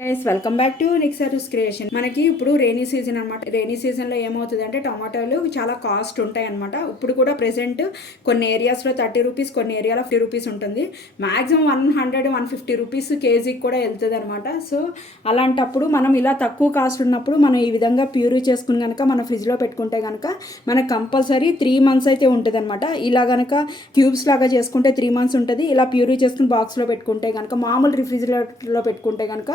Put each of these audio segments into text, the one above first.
Guys welcome back to Nixers creation. మనకి ఇప్పుడు rainy season అనమాట. రెయినీ సీజన్లో ఏమవుతుంది అంటే టమాటాలు చాలా కాస్ట్ ఉంటాయి అనమాట. ఇప్పుడు కూడా ప్రెసెంట్ కొన్ని ఏరియాస్లో 30 రూపీస్, కొన్ని ఏరియాలో 50 రూపీస్ ఉంటుంది. మ్యాక్సిమం 100-150 రూపీస్ కేజీకి కూడా వెళ్తుంది అనమాట. సో అలాంటప్పుడు మనం ఇలా తక్కువ కాస్ట్ ఉన్నప్పుడు మనం ఈ విధంగా ప్యూరీ చేసుకుని కనుక మన ఫ్రిడ్జ్లో పెట్టుకుంటే కనుక మనకు కంపల్సరీ 3 months అయితే ఉంటుంది అనమాట. ఇలా కనుక క్యూబ్స్ లాగా చేసుకుంటే 3 months ఉంటుంది. ఇలా ప్యూరీ చేసుకుని బాక్స్లో పెట్టుకుంటే కనుక మామూలు రిఫ్రిజిరేటర్లో పెట్టుకుంటే కనుక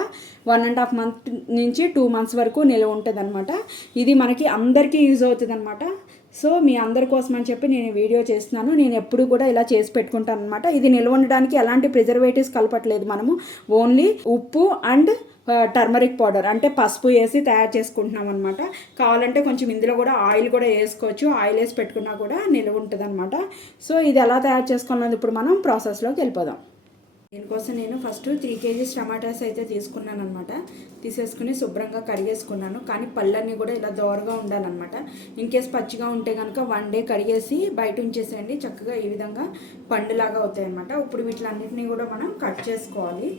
1.5 months నుంచి 2 months వరకు నిల్వ ఉంటుంది అనమాట. ఇది మనకి అందరికీ యూజ్ అవుతుంది అనమాట. సో మీ అందరి కోసం అని చెప్పి నేను వీడియో చేస్తున్నాను. నేను ఎప్పుడు కూడా ఇలా చేసి పెట్టుకుంటాను అనమాట. ఇది నిల్వ ఉండడానికి ఎలాంటి ప్రిజర్వేటివ్స్ కలపట్లేదు. మనము ఓన్లీ ఉప్పు అండ్ టర్మరిక్ పౌడర్ అంటే పసుపు వేసి తయారు చేసుకుంటున్నాం అనమాట. కావాలంటే కొంచెం ఇందులో కూడా ఆయిల్ కూడా వేసుకోవచ్చు. ఆయిల్ వేసి పెట్టుకున్నా కూడా నిల్వ ఉంటుంది అనమాట. సో ఇది ఎలా తయారు చేసుకోవాలన్నది ఇప్పుడు మనం ప్రాసెస్లోకి వెళ్ళిపోదాం. దీనికోసం నేను ఫస్ట్ 3 kgs టమాటాస్ అయితే తీసుకున్నాను అనమాట. తీసేసుకుని శుభ్రంగా కడిగేసుకున్నాను. కానీ పళ్ళన్నీ కూడా ఇలా దోరగా ఉండాలన్నమాట. ఇన్కేస్ పచ్చిగా ఉంటే కనుక 1 day కడిగేసి బయట ఉంచేసేయండి. చక్కగా ఈ విధంగా పండులాగా అవుతాయి అనమాట. ఇప్పుడు వీటిలన్నింటినీ కూడా మనం కట్ చేసుకోవాలి.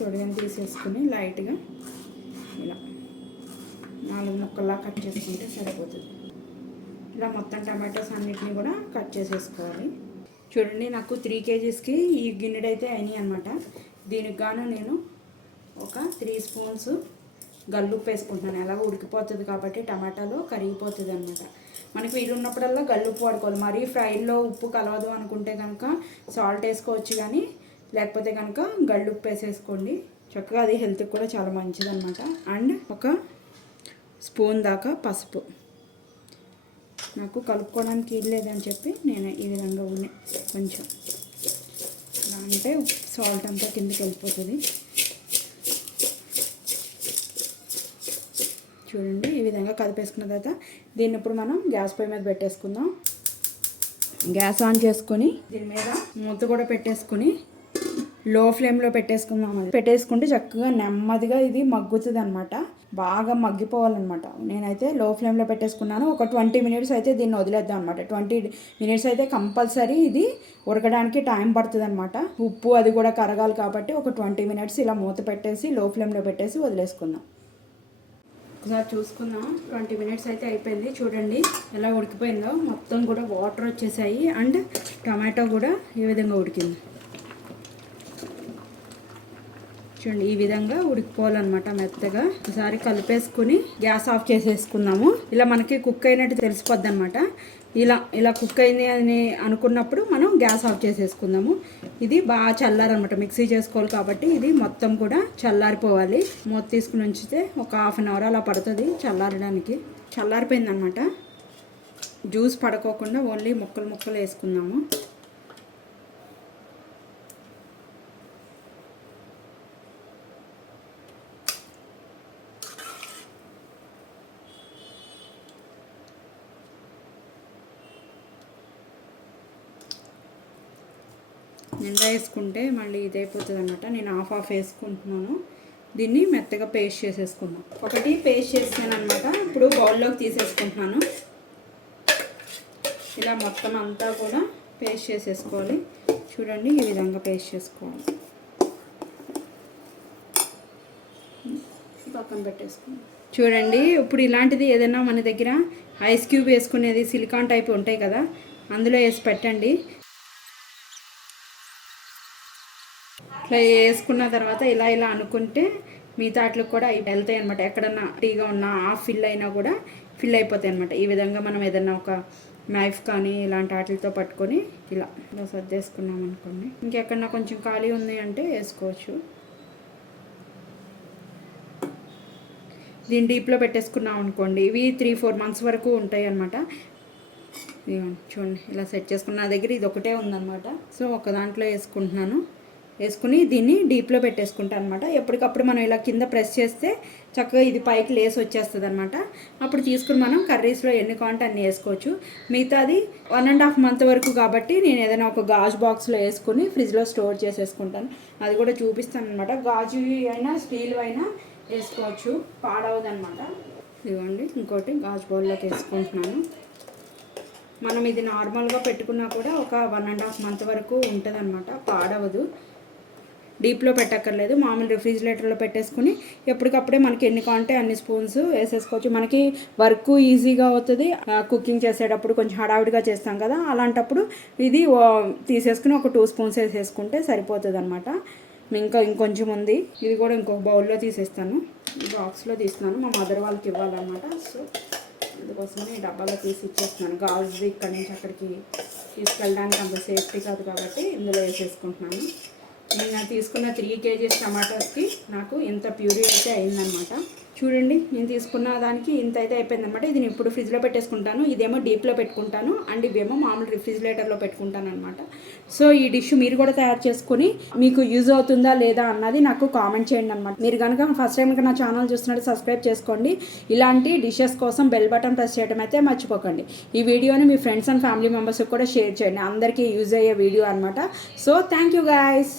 తొడిగని తీసేసుకుని లైట్గా ఇలా 4 ముక్కల్లా కట్ చేసుకుంటే సరిపోతుంది. ఇలా మొత్తం టమాటోస్ అన్నిటినీ కూడా కట్ చేసేసుకోవాలి. చూడండి, నాకు 3 kgsకి ఈ గిన్నెడైతే అయినాయి అనమాట. దీనికి గాను నేను ఒక 3 spoons గల్లుప్పు వేసుకుంటున్నాను. ఎలాగో ఉడికిపోతుంది కాబట్టి టమాటాలో కరిగిపోతుంది అనమాట. మనకి వీలు ఉన్నప్పుడల్లా గల్లుప్పు వాడుకోవాలి. మరీ ఫ్రైలో ఉప్పు కలవదు అనుకుంటే కనుక సాల్ట్ వేసుకోవచ్చు, కానీ లేకపోతే కనుక గల్లుప్పు వేసేసుకోండి. చక్కగా అది హెల్త్కి కూడా చాలా మంచిది అనమాట. అండ్ ఒక స్పూన్ దాకా పసుపు. నాకు కలుపుకోవడానికి లేదని చెప్పి నేను ఈ విధంగా కొంచెం అంటే సాల్ట్ అంతా కిందకి వెళ్ళిపోతుంది. చూడండి, ఈ విధంగా కలిపేసుకున్న తర్వాత దీన్ని ఇప్పుడు మనం గ్యాస్ పొయ్యి మీద పెట్టేసుకుందాం. గ్యాస్ ఆన్ చేసుకొని దీని మీద మూత కూడా పెట్టేసుకుని లో ఫ్లేమ్లో పెట్టేసుకుందాం. పెట్టేసుకుంటే చక్కగా నెమ్మదిగా ఇది మగ్గుతుంది అనమాట. బాగా మగ్గిపోవాలన్నమాట. నేనైతే లో ఫ్లేమ్లో పెట్టేసుకున్నాను. ఒక 20 minutes అయితే దీన్ని వదిలేద్దాం అనమాట. 20 minutes అయితే కంపల్సరీ ఇది ఉడకడానికి టైం పడుతుంది అనమాట. ఉప్పు అది కూడా కరగాలి కాబట్టి ఒక 20 minutes ఇలా మూత పెట్టేసి లో ఫ్లేమ్లో పెట్టేసి వదిలేసుకుందాం. ఒకసారి చూసుకుందాం. 20 minutes అయితే అయిపోయింది. చూడండి ఎలా ఉడికిపోయిందో. మొత్తం కూడా వాటర్ వచ్చేసాయి అండ్ టమాటో కూడా ఈ విధంగా ఉడికింది. చూడండి, ఈ విధంగా ఉడికిపోవాలన్నమాట మెత్తగా. ఒకసారి కలిపేసుకుని గ్యాస్ ఆఫ్ చేసేసుకున్నాము. ఇలా మనకి కుక్ అయినట్టు తెలిసిపోద్ది అనమాట. ఇలా కుక్ అయింది అని అనుకున్నప్పుడు మనం గ్యాస్ ఆఫ్ చేసేసుకుందాము. ఇది బాగా చల్లారనమాట. మిక్సీ చేసుకోవాలి కాబట్టి ఇది మొత్తం కూడా చల్లారిపోవాలి. మూత తీసుకుని ఉంచితే ఒక 1/2 hour అలా పడుతుంది చల్లారడానికి. చల్లారిపోయింది అనమాట. జ్యూస్ పడుకోకుండా ఓన్లీ ముక్కలు వేసుకుందాము. నిండా వేసుకుంటే మళ్ళీ ఇదైపోతుంది అనమాట. నేను హాఫ్ వేసుకుంటున్నాను. దీన్ని మెత్తగా పేస్ట్ చేసేసుకున్నాను. ఒకటి పేస్ట్ చేసాను అనమాట. ఇప్పుడు బౌల్లోకి తీసేసుకుంటున్నాను. ఇలా మొత్తం అంతా కూడా పేస్ట్ చేసేసుకోవాలి. చూడండి, ఈ విధంగా పేస్ట్ చేసుకోవాలి. పక్కన పెట్టేసుకోండి. చూడండి, ఇప్పుడు ఇలాంటిది ఏదైనా మన దగ్గర ఐస్ క్యూబ్ వేసుకునేది సిలికాన్ టైప్ ఉంటాయి కదా, అందులో వేసి పెట్టండి. ఇట్లా వేసుకున్న తర్వాత ఇలా అనుకుంటే మిగతా వాటికి కూడా వెళ్తాయి అనమాట. ఎక్కడన్నా టీగా ఉన్నా హాఫ్ ఫిల్ అయినా కూడా ఫిల్ అయిపోతాయి అనమాట. ఈ విధంగా మనం ఏదన్నా ఒక నైఫ్ కానీ ఇలాంటి వాటితో పట్టుకొని ఇలా సర్దేసుకున్నాం అనుకోండి. ఇంకెక్కడన్నా కొంచెం ఖాళీ ఉంది అంటే వేసుకోవచ్చు. దీన్ని డీప్లో పెట్టేసుకున్నాం అనుకోండి, ఇవి 3-4 months వరకు ఉంటాయి అనమాట. చూడండి, ఇలా సెట్ చేసుకున్న నా దగ్గర ఇది ఒకటే ఉందన్నమాట. సో ఒక దాంట్లో వేసుకుని దీన్ని డీప్లో పెట్టేసుకుంటాను అనమాట. ఎప్పటికప్పుడు మనం ఇలా కింద ప్రెస్ చేస్తే చక్కగా ఇది పైకి లేసి వచ్చేస్తుంది అనమాట. అప్పుడు తీసుకుని మనం కర్రీస్లో ఎన్ని కావాలంటే అన్ని వేసుకోవచ్చు. మిగతాది 1.5 month వరకు కాబట్టి నేను ఏదైనా ఒక గాజు బాక్స్లో వేసుకుని ఫ్రిడ్జ్లో స్టోర్ చేసేసుకుంటాను. అది కూడా చూపిస్తాను అనమాట. గాజు అయినా స్టీల్ అయినా వేసుకోవచ్చు, పాడవదనమాట. ఇదిగోండి, ఇంకోటి గాజు బౌల్లోకి వేసుకుంటున్నాను. మనం ఇది నార్మల్గా పెట్టుకున్నా కూడా ఒక 1.5 month వరకు ఉంటుంది అనమాట, పాడవదు. డీప్లో పెట్టక్కర్లేదు, మామూలు రిఫ్రిజిరేటర్లో పెట్టేసుకుని ఎప్పటికప్పుడే మనకి ఎన్ని కావాలంటే అన్ని స్పూన్స్ వేసేసుకోవచ్చు. మనకి వర్క్ ఈజీగా అవుతుంది. కుకింగ్ చేసేటప్పుడు కొంచెం హడావిడిగా చేస్తాం కదా, అలాంటప్పుడు ఇది తీసేసుకుని ఒక 2 స్పూన్స్ వేసేసుకుంటే సరిపోతుంది అనమాట. ఇంకొంచెం ఉంది, ఇది కూడా ఇంకొక బౌల్లో తీసేస్తాను. ఈ బాక్స్లో తీస్తున్నాను, మా మదర్ వాళ్ళకి ఇవ్వాలన్నమాట. సో అందుకోసమని ఈ డబ్బాలో తీసి ఇచ్చేస్తున్నాను. గాజుది ఇక్కడి నుంచి అక్కడికి తీసుకెళ్ళడానికి అంత సేఫ్టీ కాదు కాబట్టి ఇందులో వేసేసుకుంటున్నాను. నేను తీసుకున్న 3 kgs టమాటోస్కి నాకు ఇంత ప్యూరీ అయితే అయిందనమాట. చూడండి, నేను తీసుకున్న దానికి ఇంత అయితే అయిపోయిందనమాట. ఇది నేను ఇప్పుడు ఫ్రిడ్జ్లో పెట్టేసుకుంటాను, ఇదేమో డీప్లో పెట్టుకుంటాను అండ్ ఇవేమో మామూలు రిఫ్రిజిరేటర్లో పెట్టుకుంటాను అనమాట. సో ఈ డిష్ మీరు కూడా తయారు చేసుకుని మీకు యూజ్ అవుతుందా లేదా అన్నది నాకు కామెంట్ చేయండి అనమాట. మీరు కనుక ఫస్ట్ టైం నా ఛానల్ చూస్తున్నట్టు సబ్స్క్రైబ్ చేసుకోండి. ఇలాంటి డిషెస్ కోసం బెల్ బటన్ ప్రెస్ చేయడం అయితే మర్చిపోకండి. ఈ వీడియోని మీ ఫ్రెండ్స్ అండ్ ఫ్యామిలీ మెంబర్స్కి కూడా షేర్ చేయండి, అందరికీ యూజ్ అయ్యే వీడియో అనమాట. So thank you guys.